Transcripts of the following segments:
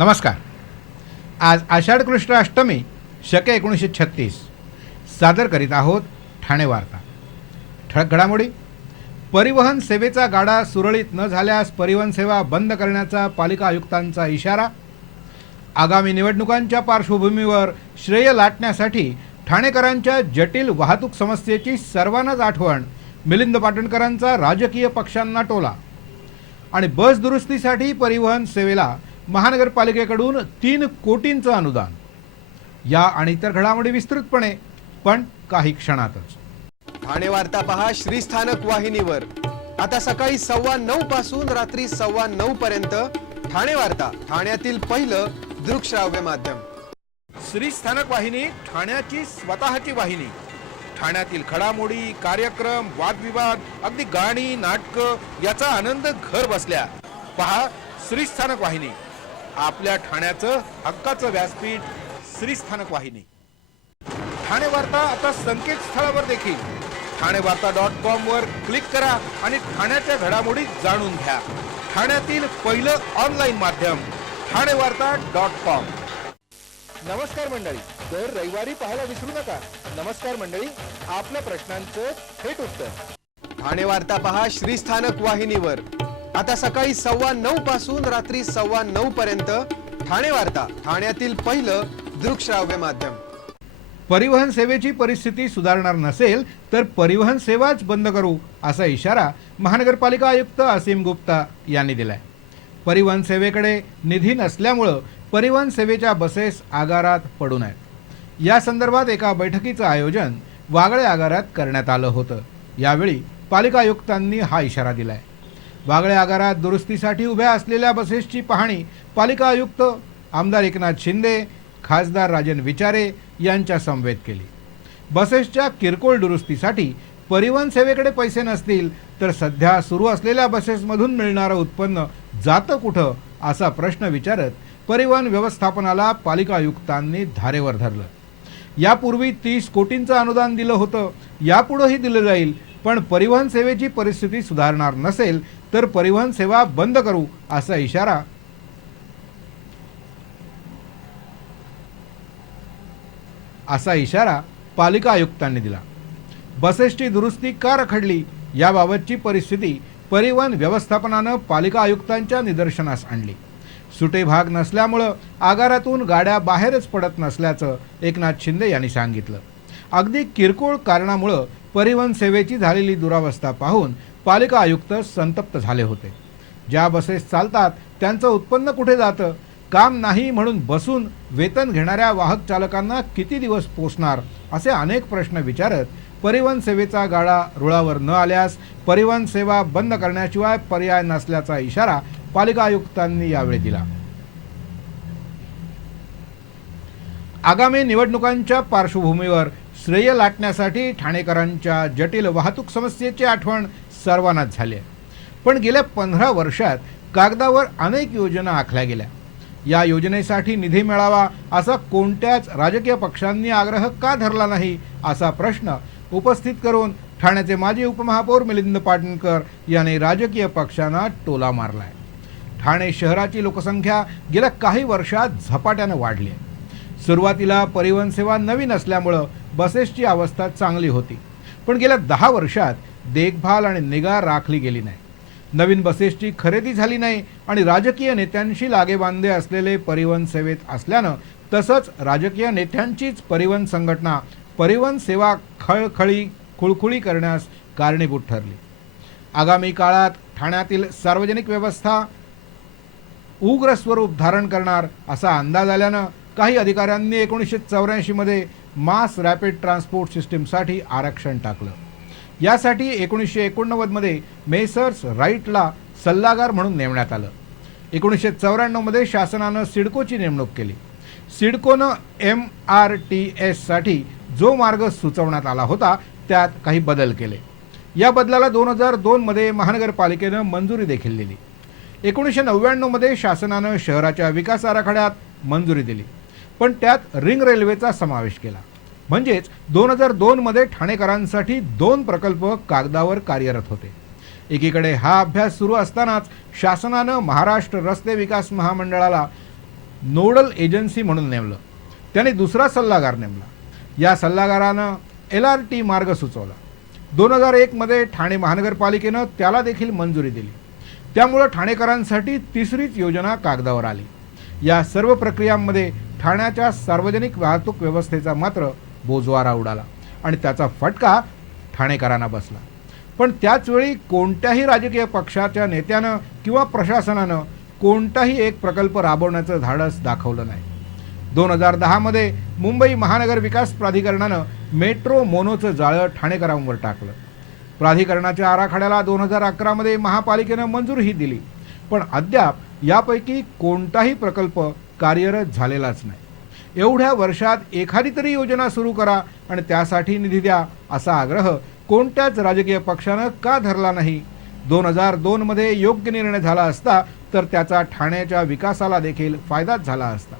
नमस्कार। आज आषाढ कृष्ण अष्टमी शके 1936 सादर करीत आहोत ठाणे वार्ता। ठळक घडामोडी। परिवहन सेवेचा गाडा सुरळीत न झाल्यास परिवहन सेवा बंद करण्याचा पालिका आयुक्तांचा इशारा। आगामी निवडणुकांच्या पार्श्वभूमीवर श्रेय लाटण्यासाठी ठाणेकरांच्या जटिल वाहतूक समस्येची सर्वांनाच आठवण, मिलिंद पाटणकरांचा राजकीय पक्षांना टोला। आणि बस दुरुस्तीसाठी परिवहन सेवेला महानगरपालिकेकडून 3 कोटींचं अनुदान। या आणि इतर घडामोडी विस्तृतपणे पण काही क्षणातच। ठाणे वार्ता पहा श्रीस्थानक वाहिनीवर। आता सकाळी 9:15 पासून रात्री 9:15 पर्यंत ठाणे वार्ता, ठाण्यातील पहिलं दृकश्राव्य माध्यम। श्रीस्थानक वाहिनी ठाण्याची स्वतःची वाहिनी। ठाण्यातील घडामोडी, कार्यक्रम, वादविवाद, अगदी गाणी, नाटकं याचा आनंद घर बसल्या पहा श्रीस्थानक वाहिनी। आपल्या ठाण्याचं हक्काचं व्यासपीठ श्रीस्थानक वाहिनी। ठाणे वार्ता आता संकेतस्थळावर देखील ठाणेवार्ता.com वर क्लिक करा आणि ठाण्याच्या घडामोडी जाणून घ्या। ठाण्यातील पहिलं ऑनलाईन माध्यम ठाणेवार्ता.com। नमस्कार मंडळी, दर रविवारी पाहायला विसरू नका। नमस्कार मंडळी, आपल्या प्रश्नांचं थेट उत्तर। ठाणे वार्ता पहा श्रीस्थानक वाहिनीवर। आता सकाळी 9:15 पासून रात्री 9:15 पर्यंत ठाणे वार्ता, ठाण्यातील पहिलं दृकश्राव्य माध्यम। परिवहन सेवेची परिस्थिती सुधारणार नसेल तर परिवहन सेवाच बंद करू असा इशारा महानगरपालिका आयुक्त असीम गुप्ता यांनी दिलाय। परिवहन सेवेकडे निधी नसल्यामुळे परिवहन सेवेच्या बसेस आगारात पडून आहेत। या संदर्भात एका बैठकीचं आयोजन वागळे आगारात करण्यात आलं होतं। यावेळी पालिका आयुक्तांनी हा इशारा दिलाय। वागळे आगारात दुरुस्तीसाठी उभ्या असलेल्या बसेसची पाहणी पालिका आयुक्त आमदार एकनाथ शिंदे, खासदार राजन विचारे यांच्या समवेत केली। बसेसच्या किरकोळ दुरुस्तीसाठी परिवहन सेवेकडे पैसे नसतील तर सध्या सुरू असलेल्या बसेसमधून मिळणारं उत्पन्न जातं कुठं असा प्रश्न विचारत परिवहन व्यवस्थापनाला पालिका आयुक्तांनी धारेवर धरलं। यापूर्वी 30 कोटींचं अनुदान दिलं होतं, यापुढेही दिलं जाईल, पण परिवहन सेवेची परिस्थिती सुधारणार नसेल तर परिवहन सेवा बंद करू असा इशारा पालिका आयुक्तांनी दिला। बसेसची दुरुस्ती का रखडली याबाबतची परिस्थिती परिवहन व्यवस्थापनानं पालिका आयुक्तांच्या निदर्शनास आणली। सुटे भाग नसल्यामुळे आगारातून गाड्या बाहेरच पडत नसल्याचं एकनाथ शिंदे यांनी सांगितलं। अगदी किरकोळ कारणामुळे परिवहन सेवेची झालेली दुरावस्था पाहून पालिका आयुक्त संतप्त झाले होते। ज्या बसेस चालतात त्यांचं उत्पन्न कुठे जातं? काम नाही म्हणून बसून वेतन घेणाऱ्या वाहक चालकांना किती दिवस पोसणार असे अनेक प्रश्न विचारत परिवहन सेवेचा गाडा रुळावर न आल्यास परिवहन सेवा बंद करण्याशिवाय पर्याय नसल्याचा इशारा पालिका आयुक्तांनी यावेळी दिला। आगामी निवडणुकांच्या पार्श्वभूमीवर श्रेय लाटण्यासाठी ठाणेकरांच्या जटिल वाहतूक समस्येची आठवण सर्वांनाच झाली आहे। पण गेल्या 15 वर्षात कागदावर अनेक योजना आखल्या गेल्या। या योजनेसाठी निधी मिळावा असा कोणत्याच राजकीय पक्षांनी आग्रह का धरला नाही असा प्रश्न उपस्थित करून ठाण्याचे माजी उपमहापौर मिलिंद पाटणकर यांनी राजकीय पक्षांना टोला मारलाय। ठाणे शहराची लोकसंख्या गेल्या काही वर्षात झपाट्याने वाढली आहे। सुरुवातीला परिवहन सेवा नवीन असल्यामुळे बसेसची अवस्था चांगली होती, पण गेल्या 10 वर्षात देखभाल आणि निगा राखली गेली नाही। नवीन बसेसची खरेदी झाली नाही आणि राजकीय नेत्यांशी लागेबांधे असलेले परिवहन सेवेत असल्यानं तसंच राजकीय नेत्यांचीच परिवहन संघटना परिवहन सेवा खुळखुळी करण्यास कारणीभूत ठरली। आगामी काळात ठाण्यातील सार्वजनिक व्यवस्था उग्र स्वरूप धारण करणार असा अंदाज आल्यानं काही अधिकाऱ्यांनी 1984 मध्ये मास रॅपिड ट्रान्सपोर्ट सिस्टीमसाठी आरक्षण टाकलं। यासाठी 1989 मध्ये मेसर्स राईटला सल्लागार म्हणून नेमण्यात आलं। 1994 मध्ये शासनानं सिडकोची नेमणूक केली। सिडकोनं MRTS साठी जो मार्ग सुचवण्यात आला होता त्यात काही बदल केले। या बदलाला 2002 मध्ये महानगरपालिकेनं मंजुरी देखील दिली। 1999 मध्ये शासनानं शहराच्या विकास आराखड्यात मंजुरी दिली, पण त्यात रिंग रेल्वेचा समावेश केला। म्हणजेच 2002 मध्ये ठाणेकरांसाठी 2 प्रकल्प कागदावर कार्यरत होते। एकीकडे हा अभ्यास सुरू असतानाच शासनानं महाराष्ट्र रस्ते विकास महामंडळाला नोडल एजन्सी म्हणून नेमलं. त्याने दुसरा सल्लागार नेमला. या सल्लागारानं LRT मार्ग सुचवला. 2001 मध्ये ठाणे महानगरपालिकेनं त्याला देखील मंजुरी दिली. त्यामुळे ठाणेकरांसाठी तिसरीच योजना कागदावर आली. या सर्व प्रक्रियांमध्ये ठाण्याच्या सार्वजनिक वाहतूक व्यवस्थेचा मात्र बोजवारा उडाला आणि त्याचा फटका ठाणेकरांना बसला. पण त्याचवेळी कोणत्याही राजकीय पक्षाच्या नेत्यानं किंवा प्रशासनानं कोणताही एक प्रकल्प राबवण्याचं धाडस दाखवलं नाही. 2010 मध्ये मुंबई महानगर विकास प्राधिकरणानं मेट्रो मोनोचं जाळं ठाणेकरांवर टाकलं. प्राधिकरणाच्या आराखड्याला 2011 मध्ये महापालिकेनं मंजुरीही दिली. पण अद्याप यापैकी कोणताही प्रकल्प कार्यरत झालेलाच नाही. एवढ्या वर्षात एखादी तरी योजना सुरू करा आणि त्यासाठी निधी द्या असा आग्रह कोणत्याच राजकीय पक्षानं का धरला नाही. 2002 मध्ये योग्य निर्णय झाला असता तर त्याचा ठाण्याच्या विकासाला देखील फायदाच झाला असता.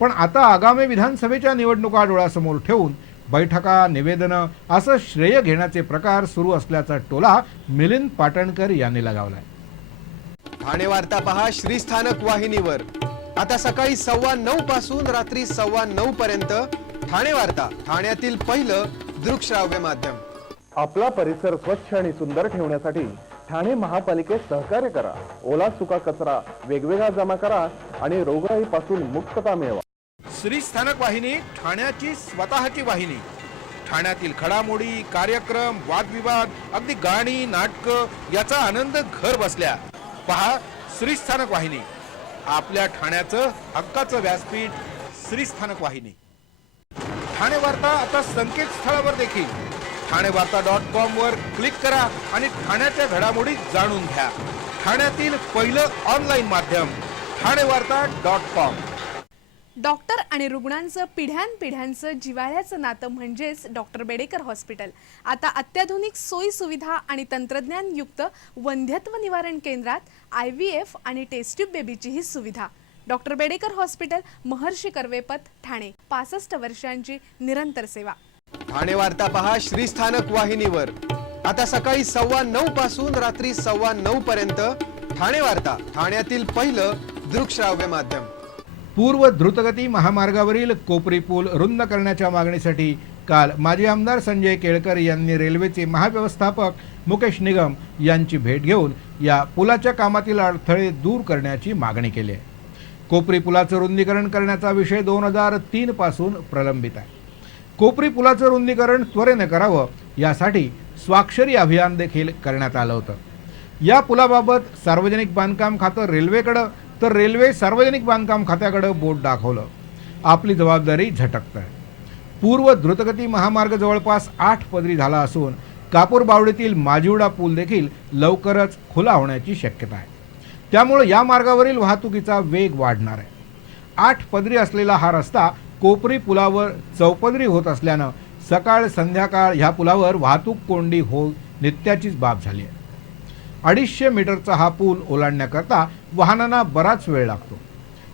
पण आता आगामी विधानसभेच्या निवडणुका डोळ्यासमोर ठेवून बैठका, निवेदनं असं श्रेय घेण्याचे प्रकार सुरू असल्याचा टोला मिलिंद पाटणकर यांनी लगावलाय. ठाणे वार्ता पहा श्रीस्थानक वाहिनीवर. आता सकाळी 9:15 पासून रात्री 9:15 पर्यंत ठाणे वार्ता, ठाण्यातील पहिलं दृकश्राव्य माध्यम. आपला परिसर स्वच्छ आणि सुंदर ठेवण्यासाठी ठाणे महापालिकेत सहकार्य करा. ओला सुका कचरा वेगवेगळा जमा करा आणि रोगराईपासून मुक्तता मिळवा. श्रीस्थानक वाहिनी ठाण्याची स्वतःची वाहिनी. ठाण्यातील घडामोडी, कार्यक्रम, वादविवाद, अगदी गाणी, नाटकं याचा आनंद घर बसल्या. पहा श्रीस्थानक वाहिनी, आपल्या ठाण्याचं हक्काचं व्यासपीठ. श्रीस्थानक वाहिनी. ठाणे वार्ता आता संकेतस्थळावर देखील ठाणेवार्ता.com वर क्लिक करा आणि ठाण्याच्या घडामोडी जाणून घ्या. ठाण्यातील पहिलं ऑनलाईन माध्यम ठाणेवार्ता.com. डॉक्टर आणि रुग्णांचं पिढ्यानपिढ्यांचं जिव्हाळ्याचं नातं म्हणजेच डॉक्टर बेडेकर हॉस्पिटल. आता अत्याधुनिक सोयी सुविधा आणि तंत्रज्ञानयुक्त वंध्यत्व निवारण केंद्रात IVF आणि टेस्ट ट्यूब बेबीचीही सुविधा. डॉक्टर बेडेकर हॉस्पिटल, महर्षी कर्वेपथ, ठाणे. 65 वर्षांची निरंतर सेवा. ठाणे वार्ता पहा श्रीस्थानक वाहिनीवर. आता सकाळी 9:15 पासून रात्री 9:15 पर्यंत ठाणे वार्ता, ठाण्यातील पहिलं दृकश्राव्य माध्यम. पूर्व द्रुतगती महामार्गावरील कोपरी पूल रुंद करण्याच्या मागणीसाठी काल माजी आमदार संजय केळकर यांनी रेल्वेचे महाव्यवस्थापक मुकेश निगम यांची भेट घेऊन या पुलाच्या कामातील अडथळे दूर करण्याची मागणी केली आहे. कोपरी पुलाचं रुंदीकरण करण्याचा विषय 2003 पासून प्रलंबित आहे. कोपरी पुलाचं रुंदीकरण त्वरेने करावं यासाठी स्वाक्षरी अभियान देखील करण्यात आलं होतं. या पुलाबाबत सार्वजनिक बांधकाम खातं रेल्वेकडं तर रेल्वे सार्वजनिक बांधकाम खात्याकडे बोट दाखवलं. आपली जबाबदारी झटकत आहे. पूर्व द्रुतगती महामार्ग जवळपास 8 पदरी झाला असून कापूर बावडीतील माजिवडा पूल देखील लवकरच खुला होण्याची शक्यता आहे. त्यामुळे या मार्गावरील वाहतुकीचा वेग वाढणार आहे. 8 पदरी असलेला हा रस्ता कोपरी पुलावर चौपदरी होत असल्यानं सकाळ संध्याकाळ ह्या पुलावर वाहतूक कोंडी हो नित्याचीच बाब झाली आहे. 250 मीटरचा हा पूल ओलांडण्याकरता वाहनांना बराच वेळ लागतो.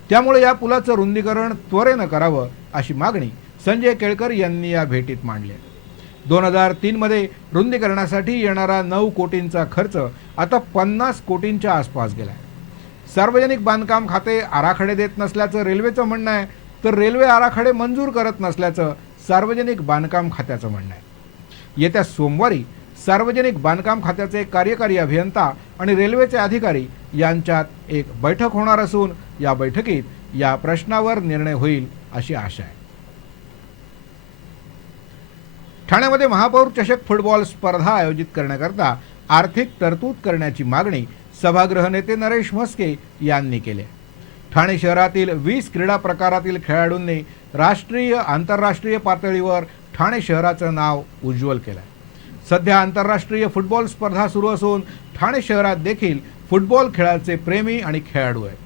त्यामुळे या पुलाचं रुंदीकरण त्वरेनं करावं अशी मागणी संजय केळकर यांनी या भेटीत मांडली आहे. 2003 मध्ये रुंदीकरणासाठी येणारा 9 कोटींचा खर्च आता 50 कोटींच्या आसपास गेलाय. सार्वजनिक बांधकाम खाते आराखडे देत नसल्याचं रेल्वेचं म्हणणं आहे, तर रेल्वे आराखडे मंजूर करत नसल्याचं सार्वजनिक बांधकाम खात्याचं म्हणणं आहे. येत्या सोमवारी सार्वजनिक बांधकाम खात्याचे कार्यकारी अभियंता आणि रेल्वेचे अधिकारी यांच्यात एक बैठक होणार असून या बैठकीत या प्रश्नावर निर्णय होईल अशी आशा आहे. ठाण्यामध्ये महापौर चषक फुटबॉल स्पर्धा आयोजित करण्याकरता आर्थिक तरतूद करण्याची मागणी सभागृह नेते नरेश म्हस्के यांनी केली. ठाणे शहरातील 20 क्रीडा प्रकारातील खेळाडूंनी राष्ट्रीय आंतरराष्ट्रीय पातळीवर ठाणे शहराचं नाव उज्ज्वल केलं. सध्या आंतरराष्ट्रीय फुटबॉल स्पर्धा सुरू असून ठाणे शहरात देखील फुटबॉल खेळाचे प्रेमी आणि खेळाडू आहेत.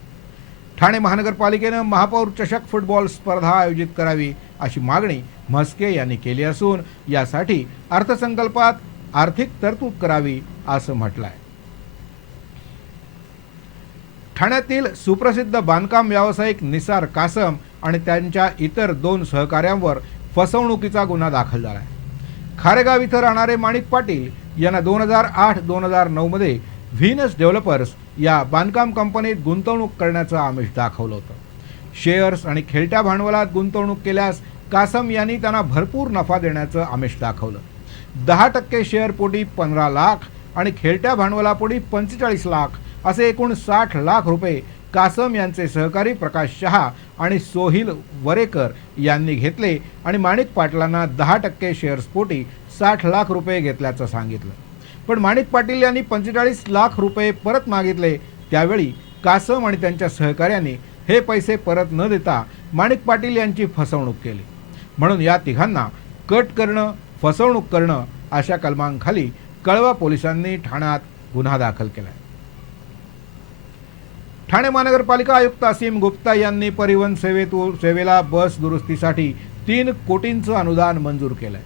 ठाणे महानगरपालिकेनं महापौर चषक फुटबॉल स्पर्धा आयोजित करावी अशी मागणी म्हस्के यांनी केली असून यासाठी अर्थसंकल्पात आर्थिक तरतूद करावी असं म्हटलं आहे. ठाण्यातील सुप्रसिद्ध बांधकाम व्यावसायिक निसार कासम आणि त्यांच्या इतर 2 सहकाऱ्यांवर फसवणुकीचा गुन्हा दाखल झाला आहे. खारेगाव इथं राहणारे माणिक पाटील यांना 2008-2009 मध्ये व्हीनस डेव्हलपर्स या बांधकाम कंपनीत गुंतवणूक करण्याचं आमिष दाखवलं होतं. शेअर्स आणि खेळत्या भांडवलात गुंतवणूक केल्यास कासम यांनी त्यांना भरपूर नफा देण्याचं आमिष दाखवलं. 10% शेअरपोटी 15 लाख आणि खेळत्या भांडवलापोटी 45 लाख असे एकूण 60 लाख रुपये कासम यांचे सहकारी प्रकाश शहा आणि सोहिल वरेकर यांनी घेतले आणि माणिक पाटलांना 10% शेअर्सपोटी 60 लाख रुपये घेतल्याचं सांगितलं. पण माणिक पाटील यांनी 45 लाख रुपये परत मागितले. त्यावेळी कासम आणि त्यांच्या सहकाऱ्यांनी हे पैसे परत न देता माणिक पाटील यांची फसवणूक केली. म्हणून या तिघांना कट करणं, फसवणूक करणं अशा कलमांखाली कळवा पोलिसांनी ठाण्यात गुन्हा दाखल केला. ठाणे महानगरपालिका आयुक्त असीम गुप्ता यांनी परिवहन सेवेला बस दुरुस्तीसाठी 3 कोटींचं अनुदान मंजूर केलंय.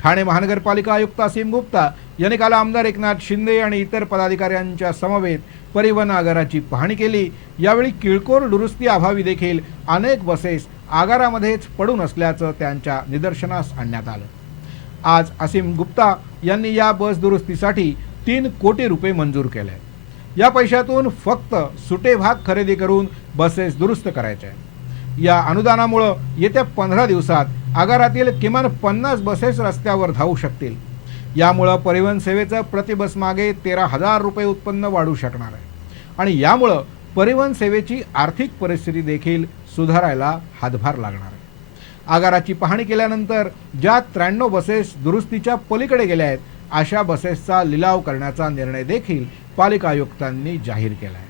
ठाणे महानगरपालिका आयुक्त असीम गुप्ता यांनी काल आमदार एकनाथ शिंदे आणि इतर पदाधिकाऱ्यांच्या समवेत परिवहन आगाराची पाहणी केली. यावेळी किरकोळ दुरुस्ती अभावी देखील अनेक बसेस आगारामध्येच पडून असल्याचं त्यांच्या निदर्शनास आणण्यात आलं. आज असीम गुप्ता यांनी या बस दुरुस्तीसाठी 3 कोटी रुपये मंजूर केले. या पैशातून फक्त सुटे भाग खरेदी करून बसेस दुरुस्त करायच्या. या अनुदानामुळे येत्या 15 दिवसात आगारातील किमान 50 बसेस रस्त्यावर धावू शकतील. यामुळे परिवहन सेवेचं प्रति बस मागे 13,000 रुपये उत्पन्न वाढू शकणार आहे आणि यामुळे परिवहन सेवेची आर्थिक परिस्थिती देखील सुधारायला हातभार लागणार आहे. आगाराची पाहणी केल्यानंतर ज्या 93 बसेस दुरुस्तीच्या पलीकडे गेल्या आहेत अशा बसेसचा लिलाव करण्याचा निर्णय देखील पालिका आयुक्तांनी जाहीर केला आहे.